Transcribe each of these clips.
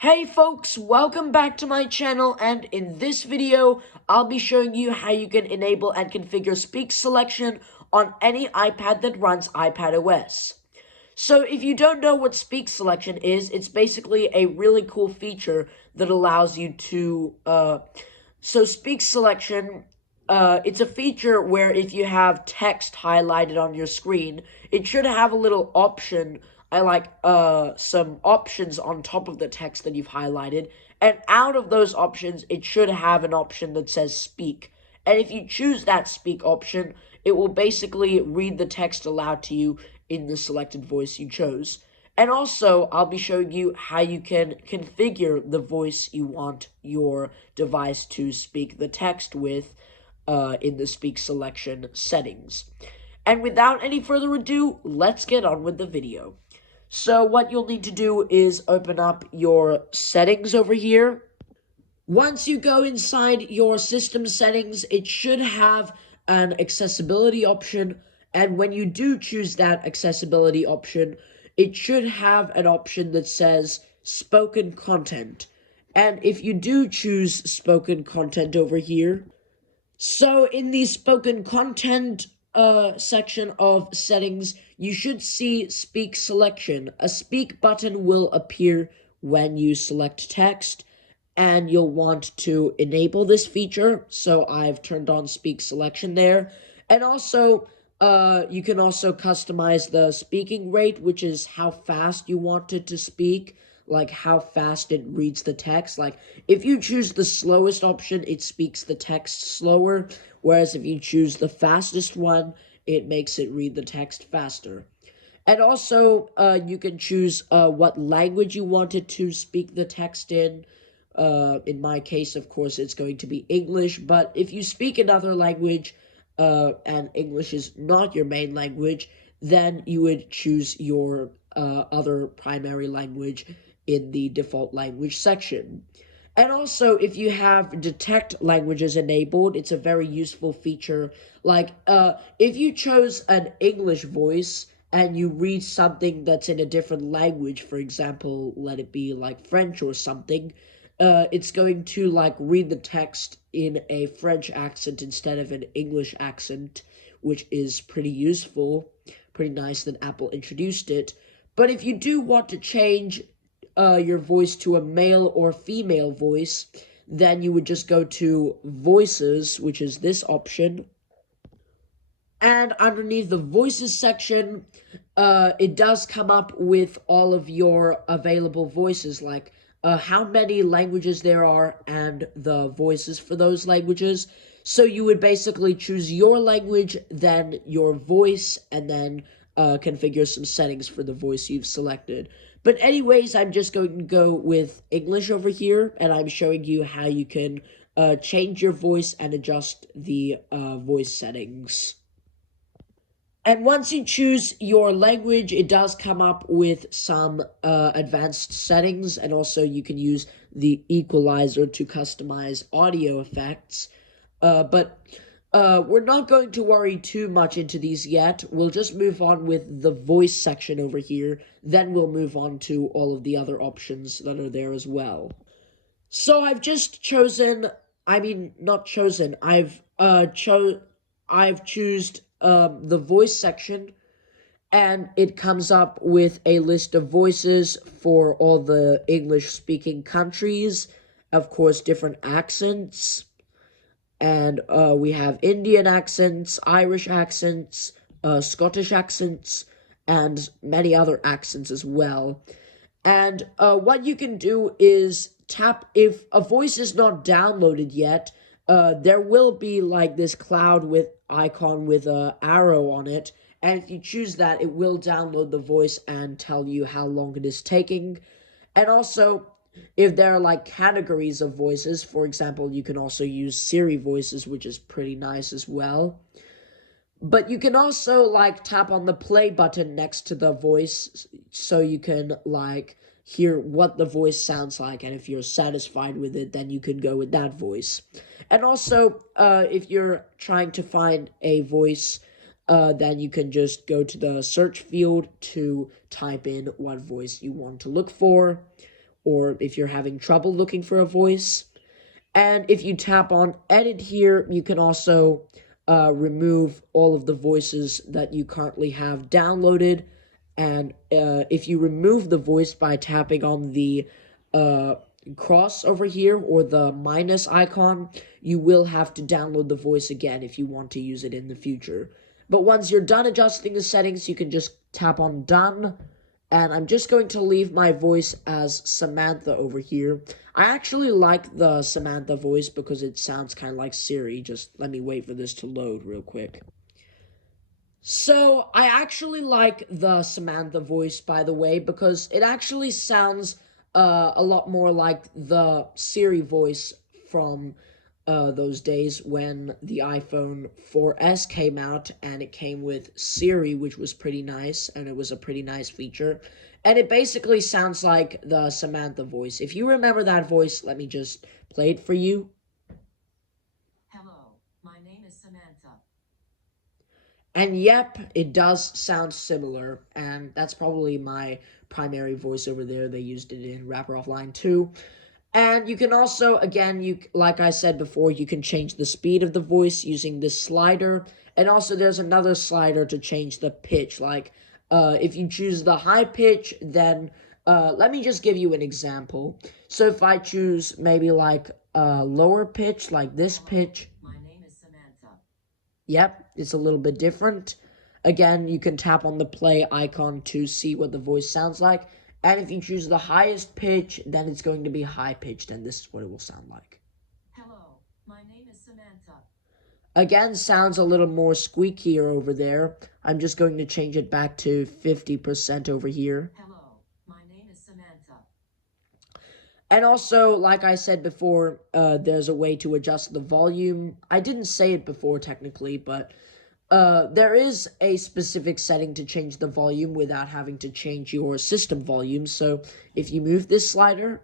Hey folks, welcome back to my channel, and in this video, I'll be showing you how you can enable and configure speak selection on any iPad that runs iPadOS. So if you don't know what speak selection is, it's basically a really cool feature that allows you to, speak selection, it's a feature where if you have text highlighted on your screen, it should have a little option. I like some options on top of the text that you've highlighted, and out of those options, it should have an option that says speak. And if you choose that speak option, it will basically read the text aloud to you in the selected voice you chose. And also, I'll be showing you how you can configure the voice you want your device to speak the text with in the speak selection settings. And without any further ado, let's get on with the video. So what you'll need to do is open up your settings over here. Once you go inside your system settings, it should have an accessibility option, and when you do choose that accessibility option, it should have an option that says spoken content. And if you do choose spoken content over here, so in the spoken content section of settings, you should see speak selection. A speak button will appear when you select text, and you'll want to enable this feature. So I've turned on speak selection there. And also, you can also customize the speaking rate, which is how fast you want it to speak, like how fast it reads the text. Like if you choose the slowest option, it speaks the text slower, whereas if you choose the fastest one, it makes it read the text faster. And also, you can choose what language you want it to speak the text in. In my case, of course, it's going to be English, but if you speak another language, and English is not your main language, then you would choose your other primary language in the default language section. And also, if you have detect languages enabled, it's a very useful feature. Like, if you chose an English voice and you read something that's in a different language, for example, let it be like French or something, it's going to like read the text in a French accent instead of an English accent, which is pretty useful, pretty nice that Apple introduced it. But if you do want to change your voice to a male or female voice, then you would just go to voices, which is this option. And underneath the voices section, it does come up with all of your available voices, like how many languages there are and the voices for those languages. So you would basically choose your language, then your voice, and then configure some settings for the voice you've selected. But anyways, I'm just going to go with English over here, and I'm showing you how you can change your voice and adjust the voice settings. And once you choose your language, it does come up with some advanced settings, and also you can use the equalizer to customize audio effects. But we're not going to worry too much into these yet. We'll just move on with the voice section over here. Then we'll move on to all of the other options that are there as well. So I've just chosen, not chosen, I've chosen the voice section, and it comes up with a list of voices for all the English-speaking countries, of course, different accents, and we have Indian accents, Irish accents, Scottish accents, and many other accents as well. And what you can do is tap, if a voice is not downloaded yet, there will be like this cloud with icon with a arrow on it, and if you choose that, it will download the voice and tell you how long it is taking. And also, if there are like categories of voices, for example, you can also use Siri voices, which is pretty nice as well. But you can also like tap on the play button next to the voice so you can like hear what the voice sounds like, and if you're satisfied with it, then you can go with that voice. And also, if you're trying to find a voice, then you can just go to the search field to type in what voice you want to look for, or if you're having trouble looking for a voice. And if you tap on edit here, you can also remove all of the voices that you currently have downloaded. And if you remove the voice by tapping on the cross over here or the minus icon, you will have to download the voice again if you want to use it in the future. But once you're done adjusting the settings, you can just tap on done. And I'm just going to leave my voice as Samantha over here. I actually like the Samantha voice because it sounds kind of like Siri. Just let me wait for this to load real quick. So, I actually like the Samantha voice, by the way, because it actually sounds a lot more like the Siri voice from those days when the iPhone 4S came out, and it came with Siri, which was pretty nice, and it was a pretty nice feature. And it basically sounds like the Samantha voice. If you remember that voice, let me just play it for you. Hello, my name is Samantha. And yep, it does sound similar, and that's probably my primary voice over there. They used it in Rapper Offline 2. And you can also, again, like I said before, you can change the speed of the voice using this slider. And also there's another slider to change the pitch. Like, if you choose the high pitch, then, let me just give you an example. So if I choose maybe like a lower pitch, like this pitch. My name is Samantha. Yep, it's a little bit different. Again, you can tap on the play icon to see what the voice sounds like. And if you choose the highest pitch, then it's going to be high pitched, and this is what it will sound like. Hello, my name is Samantha. Again, sounds a little more squeakier over there. I'm just going to change it back to 50% over here. Hello, my name is Samantha. And also, like I said before, there's a way to adjust the volume. I didn't say it before, technically, but there is a specific setting to change the volume without having to change your system volume. So if you move this slider,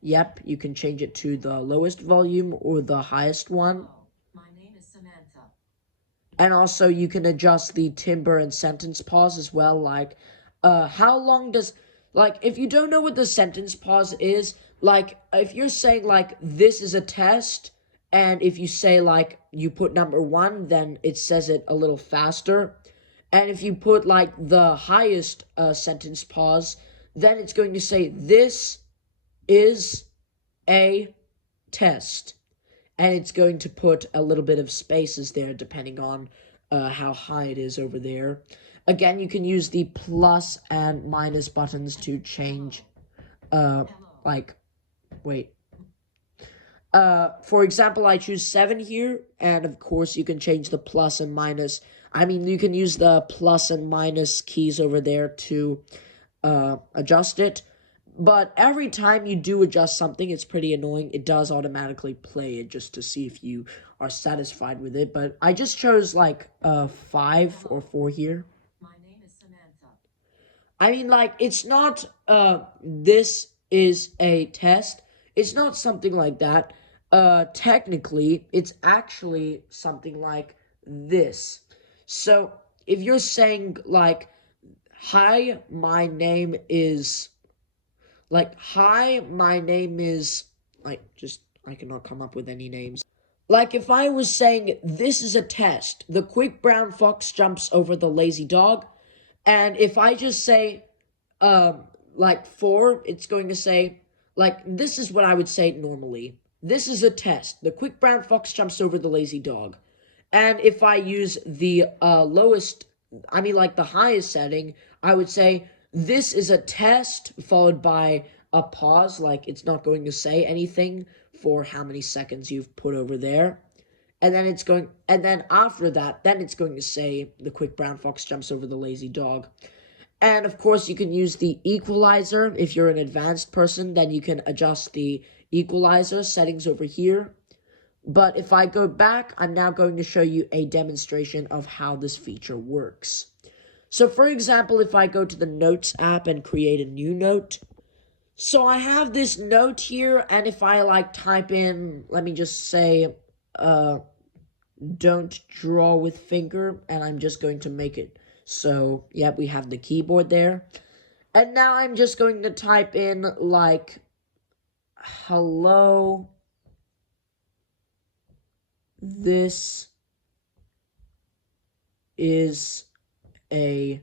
yep, you can change it to the lowest volume or the highest one. Hello, my name is Samantha. And also you can adjust the timbre and sentence pause as well. Like, how long does, like, if you don't know what the sentence pause is, like, if you're saying, like, this is a test, and if you say, like, you put number 1, then it says it a little faster. And if you put, like, the highest sentence pause, then it's going to say, this is a test. And it's going to put a little bit of spaces there depending on how high it is over there. Again, you can use the plus and minus buttons to change, like, wait. For example, I choose 7 here, and of course you can change the plus and minus. I mean, you can use the plus and minus keys over there to adjust it. But every time you do adjust something, it's pretty annoying. It does automatically play it just to see if you are satisfied with it. But I just chose like 5 or 4 here. My name is Samantha. I mean, like, it's not, this is a test. It's not something like that. Technically, it's actually something like this. So, if you're saying, like, hi, my name is, like, hi, my name is, like, just, I cannot come up with any names. Like, if I was saying, this is a test, the quick brown fox jumps over the lazy dog, and if I just say, like, 4, it's going to say, like, this is what I would say normally. This is a test. The quick brown fox jumps over the lazy dog. And if I use the lowest, I mean, like, the highest setting, I would say, this is a test, followed by a pause, like, it's not going to say anything for how many seconds you've put over there. And then it's going, and then after that, then it's going to say, the quick brown fox jumps over the lazy dog. And of course, you can use the equalizer. If you're an advanced person, then you can adjust the equalizer settings over here. But if I go back, I'm now going to show you a demonstration of how this feature works. So for example, if I go to the Notes app and create a new note, so I have this note here, and if I like type in, let me just say, don't draw with finger, and I'm just going to make it so, yep, we have the keyboard there. And now I'm just going to type in like, hello, this is a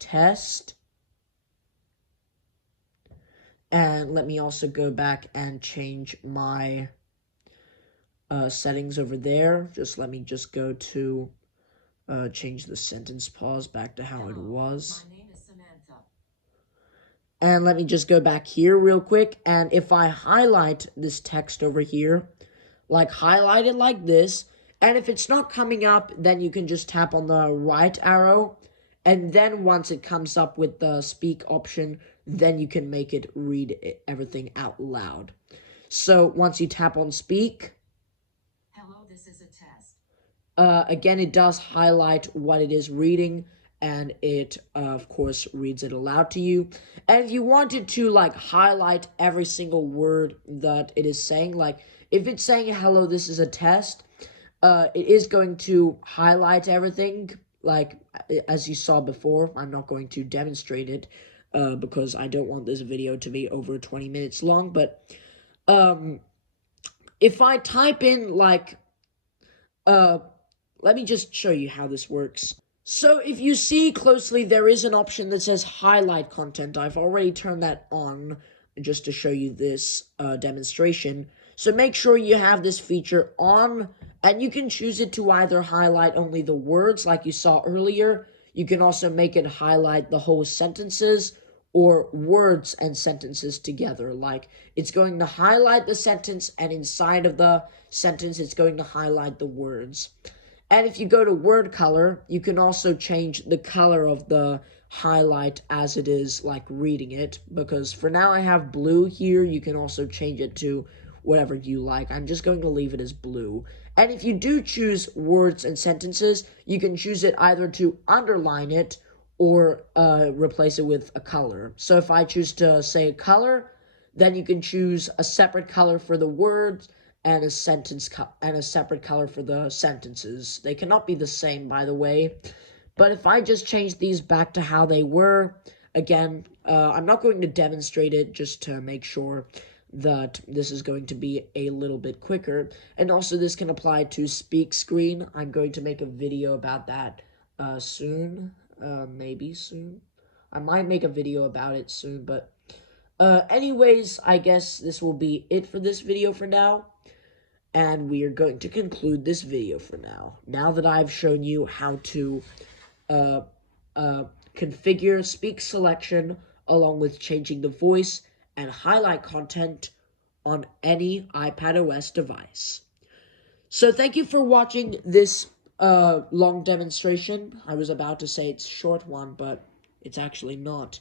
test. And let me also go back and change my settings over there. Let me just go to change the sentence pause back to how it was. My name is Samantha. And let me just go back here real quick. And if I highlight this text over here, like highlight it like this, and if it's not coming up, then you can just tap on the right arrow. And then once it comes up with the speak option, then you can make it read everything out loud. So once you tap on speak, Hello, this is a test. again, it does highlight what it is reading, and it, of course, reads it aloud to you. And if you wanted to, like, highlight every single word that it is saying, like, if it's saying, hello, this is a test, it is going to highlight everything, like, as you saw before. I'm not going to demonstrate it, because I don't want this video to be over 20 minutes long, but, if I type in, like, let me just show you how this works. So if you see closely, there is an option that says highlight content. I've already turned that on just to show you this demonstration. So make sure you have this feature on, and you can choose it to either highlight only the words like you saw earlier. You can also make it highlight the whole sentences or words and sentences together. Like, it's going to highlight the sentence, and inside of the sentence, it's going to highlight the words. And if you go to word color, you can also change the color of the highlight as it is, like, reading it. Because for now I have blue here. You can also change it to whatever you like. I'm just going to leave it as blue. And if you do choose words and sentences, you can choose it either to underline it or replace it with a color. So if I choose to say a color, then you can choose a separate color for the words and a separate color for the sentences. They cannot be the same, by the way. But if I just change these back to how they were, again, I'm not going to demonstrate it just to make sure that this is going to be a little bit quicker. And also this can apply to speak screen. I'm going to make a video about that soon. Maybe soon. I might make a video about it soon, but anyways, I guess this will be it for this video for now. And we are going to conclude this video for now. Now that I've shown you how to configure speak selection along with changing the voice and highlight content on any iPadOS device. So thank you for watching this long demonstration. I was about to say it's a short one, but it's actually not.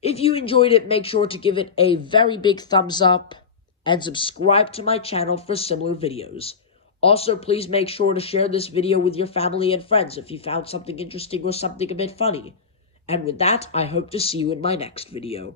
If you enjoyed it, make sure to give it a very big thumbs up and subscribe to my channel for similar videos. Also, please make sure to share this video with your family and friends if you found something interesting or something a bit funny. And with that, I hope to see you in my next video.